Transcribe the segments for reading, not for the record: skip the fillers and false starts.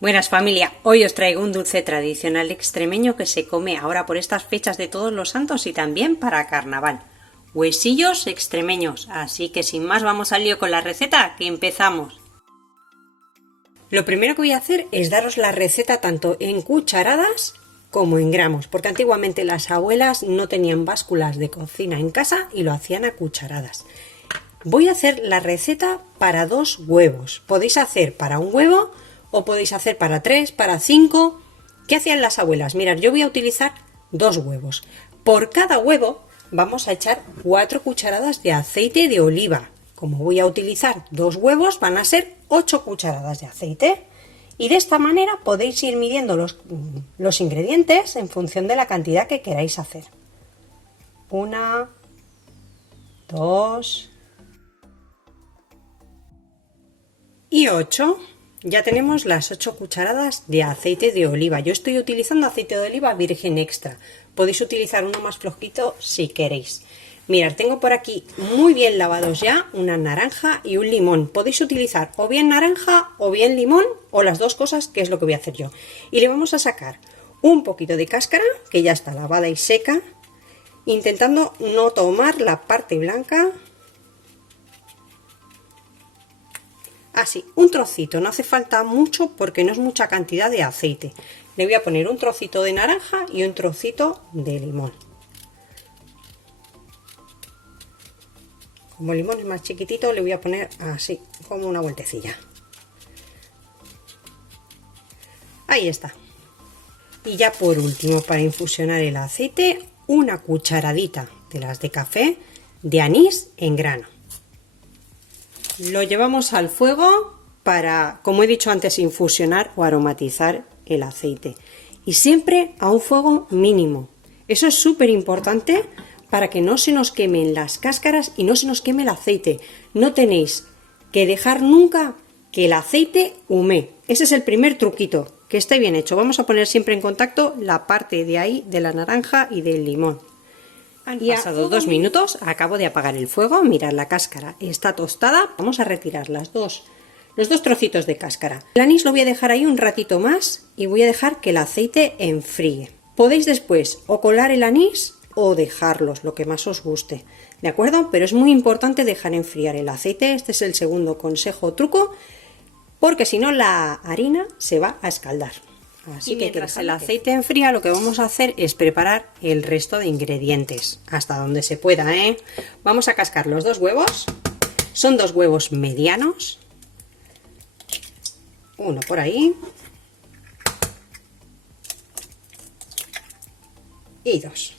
Buenas familia, hoy os traigo un dulce tradicional extremeño que se come ahora por estas fechas de Todos los Santos y también para carnaval. Huesillos extremeños, así que sin más vamos al lío con la receta, que empezamos. Lo primero que voy a hacer es daros la receta tanto en cucharadas como en gramos, porque antiguamente las abuelas no tenían básculas de cocina en casa y lo hacían a cucharadas. Voy a hacer la receta para 2 huevos, podéis hacer para un huevo o podéis hacer para 3, para 5. ¿Qué hacían las abuelas? Mirad, yo voy a utilizar 2 huevos. Por cada huevo vamos a echar 4 cucharadas de aceite de oliva. Como voy a utilizar 2 huevos, van a ser 8 cucharadas de aceite. Y de esta manera podéis ir midiendo los ingredientes en función de la cantidad que queráis hacer. 1, 2 y 8. Ya tenemos las 8 cucharadas de aceite de oliva. Yo estoy utilizando aceite de oliva virgen extra. Podéis utilizar uno más flojito si queréis. Mirad, tengo por aquí muy bien lavados ya una naranja y un limón. Podéis utilizar o bien naranja o bien limón o las dos cosas, que es lo que voy a hacer yo. Y le vamos a sacar un poquito de cáscara, que ya está lavada y seca, intentando no tomar la parte blanca. Así, un trocito, no hace falta mucho porque no es mucha cantidad de aceite. Le voy a poner un trocito de naranja y un trocito de limón. Como el limón es más chiquitito, le voy a poner así, como una vueltecilla. Ahí está. Y ya por último, para infusionar el aceite, una cucharadita de las de café de anís en grano. Lo llevamos al fuego para, como he dicho antes, infusionar o aromatizar el aceite. Y siempre a un fuego mínimo. Eso es súper importante para que no se nos quemen las cáscaras y no se nos queme el aceite. No tenéis que dejar nunca que el aceite humee. Ese es el primer truquito, que esté bien hecho. Vamos a poner siempre en contacto la parte de ahí de la naranja y del limón. Han pasado 2 minutos, acabo de apagar el fuego, mirad, la cáscara está tostada. Vamos a retirar los dos trocitos de cáscara. El anís lo voy a dejar ahí un ratito más y voy a dejar que el aceite enfríe. Podéis después o colar el anís o dejarlos, lo que más os guste, ¿de acuerdo? Pero es muy importante dejar enfriar el aceite. Este es el segundo consejo o truco, porque si no la harina se va a escaldar. Así que mientras el aceite enfría, lo que vamos a hacer es preparar el resto de ingredientes, hasta donde se pueda, ¿eh? Vamos a cascar los 2 huevos, son 2 huevos medianos, uno por ahí y 2.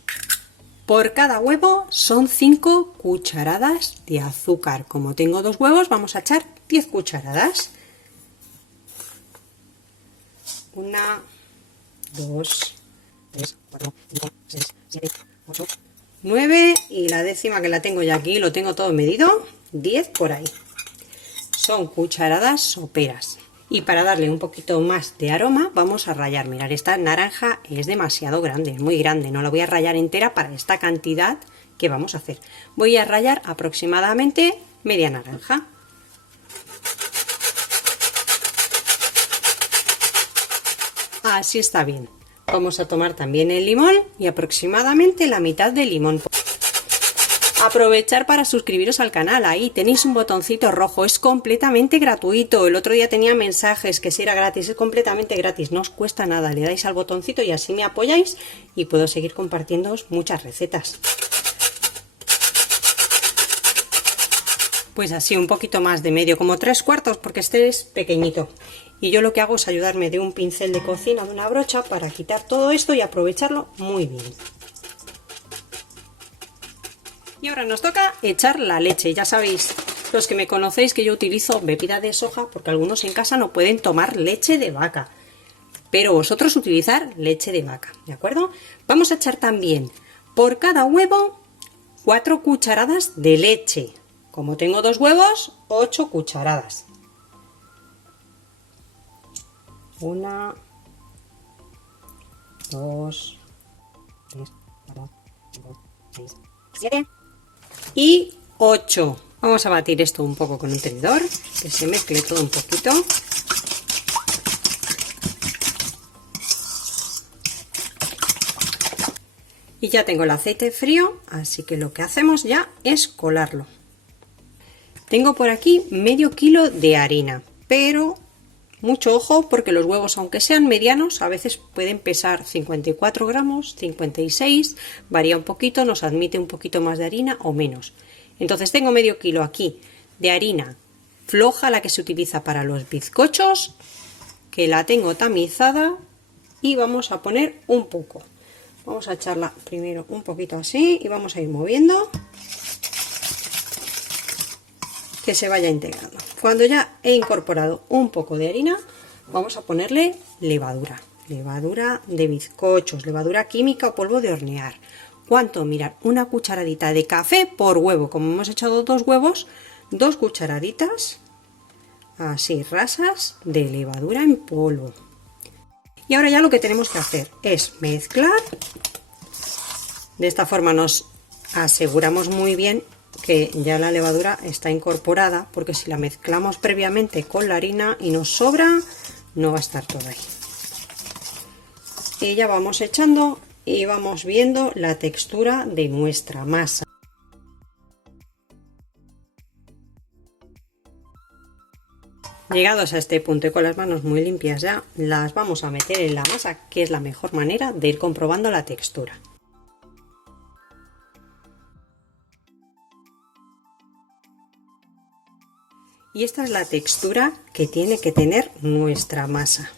Por cada huevo son 5 cucharadas de azúcar. Como tengo 2 huevos, vamos a echar 10 cucharadas. 1, 2, 3, 4, 5, 6, 7, 8, 9 y la décima, que la tengo ya aquí, lo tengo todo medido, 10 por ahí. Son cucharadas soperas. Y para darle un poquito más de aroma vamos a rallar. Mirad, esta naranja es demasiado grande, muy grande, no la voy a rallar entera para esta cantidad que vamos a hacer. Voy a rallar aproximadamente media naranja. Así está bien. Vamos a tomar también el limón y aproximadamente la mitad del limón. Aprovechar para suscribiros al canal, ahí tenéis un botoncito rojo, es completamente gratuito. El otro día tenía mensajes que si era gratis, es completamente gratis, no os cuesta nada. Le dais al botoncito y así me apoyáis y puedo seguir compartiéndoos muchas recetas. Pues así, un poquito más de medio, como 3/4, porque este es pequeñito. Y yo lo que hago es ayudarme de un pincel de cocina, de una brocha, para quitar todo esto y aprovecharlo muy bien. Y ahora nos toca echar la leche. Ya sabéis, los que me conocéis, que yo utilizo bebida de soja, porque algunos en casa no pueden tomar leche de vaca. Pero vosotros utilizar leche de vaca, ¿de acuerdo? Vamos a echar también por cada huevo 4 cucharadas de leche. Como tengo 2 huevos, 8 cucharadas. 1, 2, 3, 4, 5, 6, 7 y 8. Vamos a batir esto un poco con un tenedor, que se mezcle todo un poquito. Y ya tengo el aceite frío, así que lo que hacemos ya es colarlo. Tengo por aquí medio kilo de harina, pero mucho ojo porque los huevos, aunque sean medianos, a veces pueden pesar 54 gramos, 56, varía un poquito, nos admite un poquito más de harina o menos. Entonces tengo medio kilo aquí de harina floja, la que se utiliza para los bizcochos, que la tengo tamizada, y vamos a poner un poco. Vamos a echarla primero un poquito así y vamos a ir moviendo que se vaya integrando. Cuando ya he incorporado un poco de harina, vamos a ponerle levadura de bizcochos, levadura química o polvo de hornear. ¿Cuánto? Mirad, una cucharadita de café por huevo. Como hemos echado 2 huevos, 2 cucharaditas así rasas de levadura en polvo. Y ahora ya lo que tenemos que hacer es mezclar. De esta forma nos aseguramos muy bien que ya la levadura está incorporada, porque si la mezclamos previamente con la harina y nos sobra, no va a estar todo ahí. Y ya vamos echando y vamos viendo la textura de nuestra masa. Llegados a este punto y con las manos muy limpias ya, las vamos a meter en la masa, que es la mejor manera de ir comprobando la textura. Y esta es la textura que tiene que tener nuestra masa.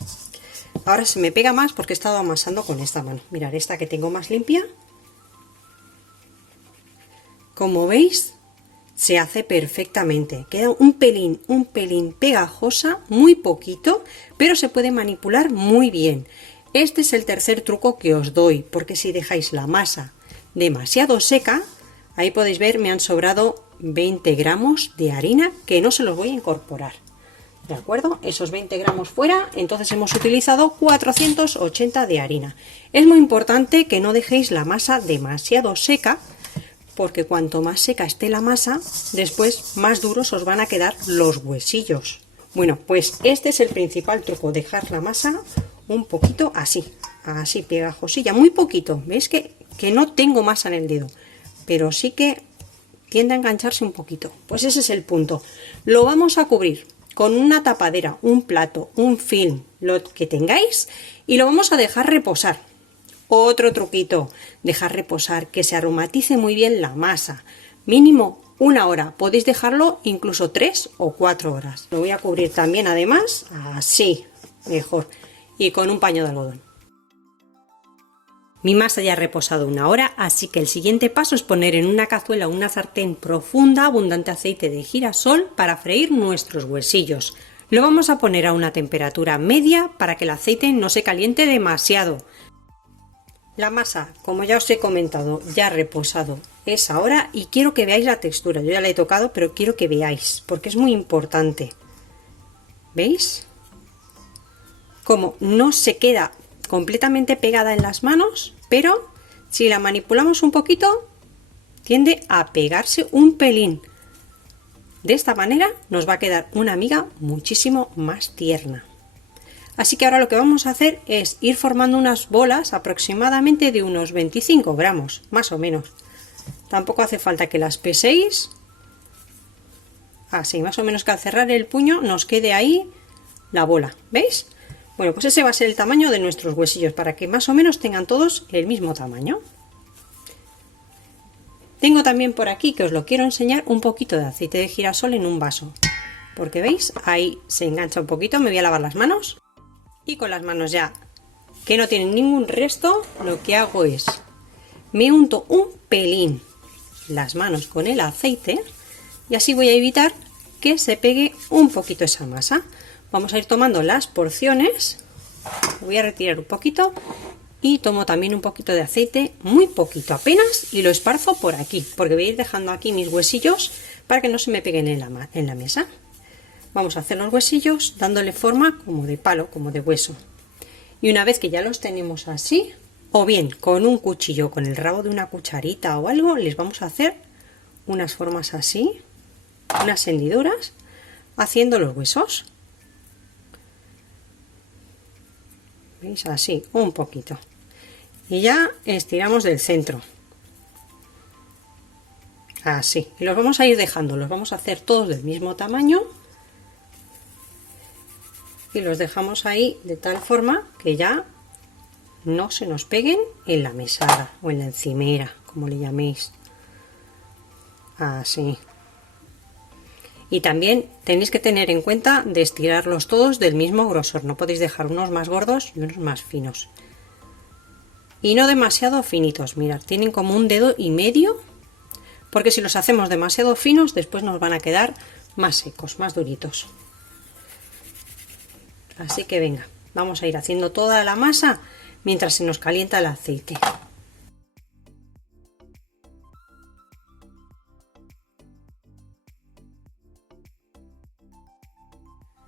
Ahora se me pega más porque he estado amasando con esta mano. Mirad, esta que tengo más limpia. Como veis, se hace perfectamente. Queda un pelín pegajosa, muy poquito, pero se puede manipular muy bien. Este es el tercer truco que os doy, porque si dejáis la masa demasiado seca, ahí podéis ver, me han sobrado 20 gramos de harina que no se los voy a incorporar. ¿De acuerdo? Esos 20 gramos fuera, entonces hemos utilizado 480 de harina. Es muy importante que no dejéis la masa demasiado seca, porque cuanto más seca esté la masa, después más duros os van a quedar los huesillos. Bueno, pues este es el principal truco, dejar la masa un poquito así pegajosilla, muy poquito. ¿Veis que no tengo masa en el dedo? Pero sí que tiende a engancharse un poquito. Pues ese es el punto. Lo vamos a cubrir con una tapadera, un plato, un film, lo que tengáis, y lo vamos a dejar reposar. Otro truquito, dejar reposar, que se aromatice muy bien la masa. Mínimo 1 hora, podéis dejarlo incluso 3 o 4 horas. Lo voy a cubrir también, además, así, mejor, y con un paño de algodón. Mi masa ya ha reposado 1 hora, así que el siguiente paso es poner en una cazuela o una sartén profunda abundante aceite de girasol para freír nuestros huesillos. Lo vamos a poner a una temperatura media para que el aceite no se caliente demasiado. La masa, como ya os he comentado, ya ha reposado esa hora y quiero que veáis la textura. Yo ya la he tocado, pero quiero que veáis, porque es muy importante. ¿Veis? Como no se queda completamente pegada en las manos, pero si la manipulamos un poquito, tiende a pegarse un pelín. De esta manera nos va a quedar una miga muchísimo más tierna. Así que ahora lo que vamos a hacer es ir formando unas bolas aproximadamente de unos 25 gramos, más o menos. Tampoco hace falta que las peséis. Así, más o menos, que al cerrar el puño nos quede ahí la bola, ¿veis? Bueno, pues ese va a ser el tamaño de nuestros huesillos, para que más o menos tengan todos el mismo tamaño. Tengo también por aquí, que os lo quiero enseñar, un poquito de aceite de girasol en un vaso. Porque veis, ahí se engancha un poquito, me voy a lavar las manos. Y con las manos ya que no tienen ningún resto, lo que hago es me unto un pelín las manos con el aceite y así voy a evitar que se pegue un poquito esa masa. Vamos a ir tomando las porciones. Voy a retirar un poquito y tomo también un poquito de aceite, muy poquito apenas, y lo esparzo por aquí, porque voy a ir dejando aquí mis huesillos para que no se me peguen en la mesa. Vamos a hacer los huesillos dándole forma como de palo, como de hueso. Y una vez que ya los tenemos así, o bien con un cuchillo, con el rabo de una cucharita o algo, les vamos a hacer unas formas así, unas hendiduras, haciendo los huesos. ¿Veis? Así, un poquito. y ya estiramos del centro. Así, y los vamos a ir dejando, los vamos a hacer todos del mismo tamaño y los dejamos ahí de tal forma que ya no se nos peguen en la mesada o en la encimera, como le llaméis. Así. Y también tenéis que tener en cuenta de estirarlos todos del mismo grosor, no podéis dejar unos más gordos y unos más finos. Y no demasiado finitos, mirad, tienen como un dedo y medio, porque si los hacemos demasiado finos después nos van a quedar más secos, más duritos. Así que venga, vamos a ir haciendo toda la masa mientras se nos calienta el aceite.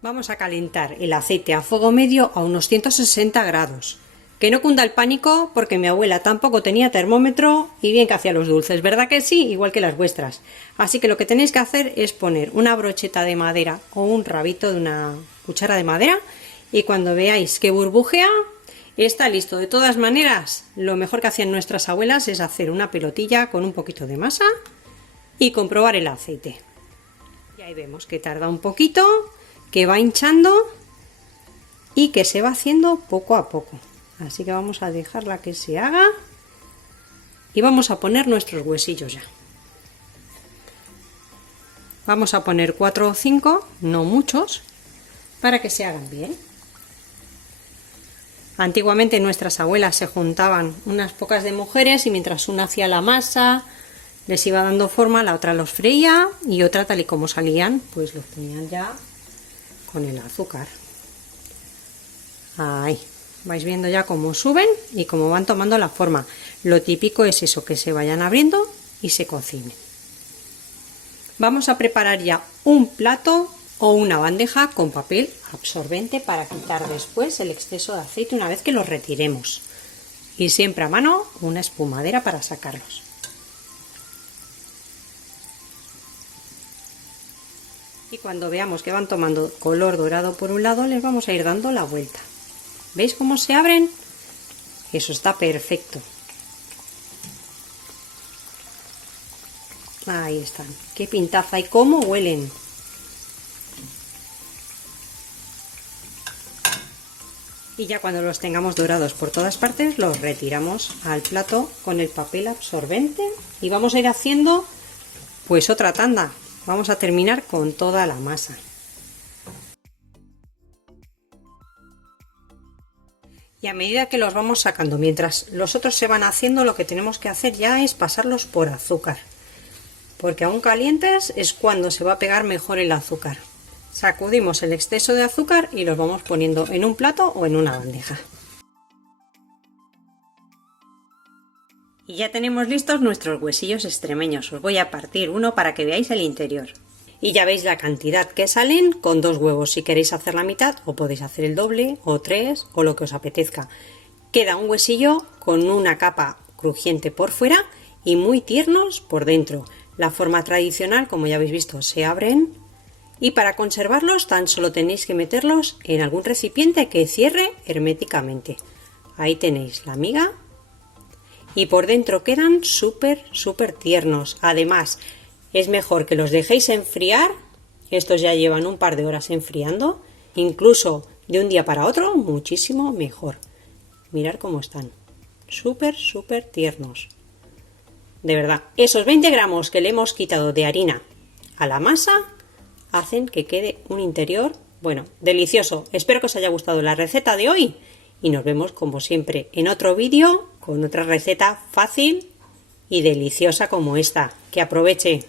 Vamos a calentar el aceite a fuego medio a unos 160 grados. Que no cunda el pánico porque mi abuela tampoco tenía termómetro y bien que hacía los dulces, ¿verdad que sí? Igual que las vuestras. Así que lo que tenéis que hacer es poner una brocheta de madera o un rabito de una cuchara de madera y cuando veáis que burbujea, está listo. De todas maneras, lo mejor que hacían nuestras abuelas es hacer una pelotilla con un poquito de masa y comprobar el aceite. Y ahí vemos que tarda un poquito, que va hinchando y que se va haciendo poco a poco. Así que vamos a dejarla que se haga y vamos a poner nuestros huesillos ya. Vamos a poner 4 o 5, no muchos, para que se hagan bien. Antiguamente nuestras abuelas se juntaban unas pocas de mujeres y mientras una hacía la masa, les iba dando forma, la otra los freía y otra tal y como salían, pues los ponían ya con el azúcar. Ahí. Vais viendo ya cómo suben y cómo van tomando la forma. Lo típico es eso, que se vayan abriendo y se cocinen. Vamos a preparar ya un plato o una bandeja con papel absorbente para quitar después el exceso de aceite una vez que los retiremos. Y siempre a mano una espumadera para sacarlos. Y cuando veamos que van tomando color dorado por un lado, les vamos a ir dando la vuelta. ¿Veis cómo se abren? Eso está perfecto. Ahí están. ¡Qué pintaza! ¿Y cómo huelen? Y ya cuando los tengamos dorados por todas partes, los retiramos al plato con el papel absorbente y vamos a ir haciendo pues otra tanda. Vamos a terminar con toda la masa. Y a medida que los vamos sacando, mientras los otros se van haciendo, lo que tenemos que hacer ya es pasarlos por azúcar. Porque aún calientes es cuando se va a pegar mejor el azúcar. Sacudimos el exceso de azúcar y los vamos poniendo en un plato o en una bandeja. Y ya tenemos listos nuestros huesillos extremeños. Os voy a partir uno para que veáis el interior. Y ya veis la cantidad que salen con 2 huevos. Si queréis hacer la mitad o podéis hacer el doble o 3 o lo que os apetezca. Queda un huesillo con una capa crujiente por fuera y muy tiernos por dentro. La forma tradicional, como ya habéis visto, se abren y para conservarlos tan solo tenéis que meterlos en algún recipiente que cierre herméticamente. Ahí tenéis la miga y por dentro quedan súper tiernos. Además, es mejor que los dejéis enfriar, estos ya llevan un par de horas enfriando, incluso de un día para otro, muchísimo mejor. Mirad cómo están, súper tiernos. De verdad, esos 20 gramos que le hemos quitado de harina a la masa hacen que quede un interior, bueno, delicioso. Espero que os haya gustado la receta de hoy y nos vemos como siempre en otro vídeo con otra receta fácil y deliciosa como esta. Que aproveche.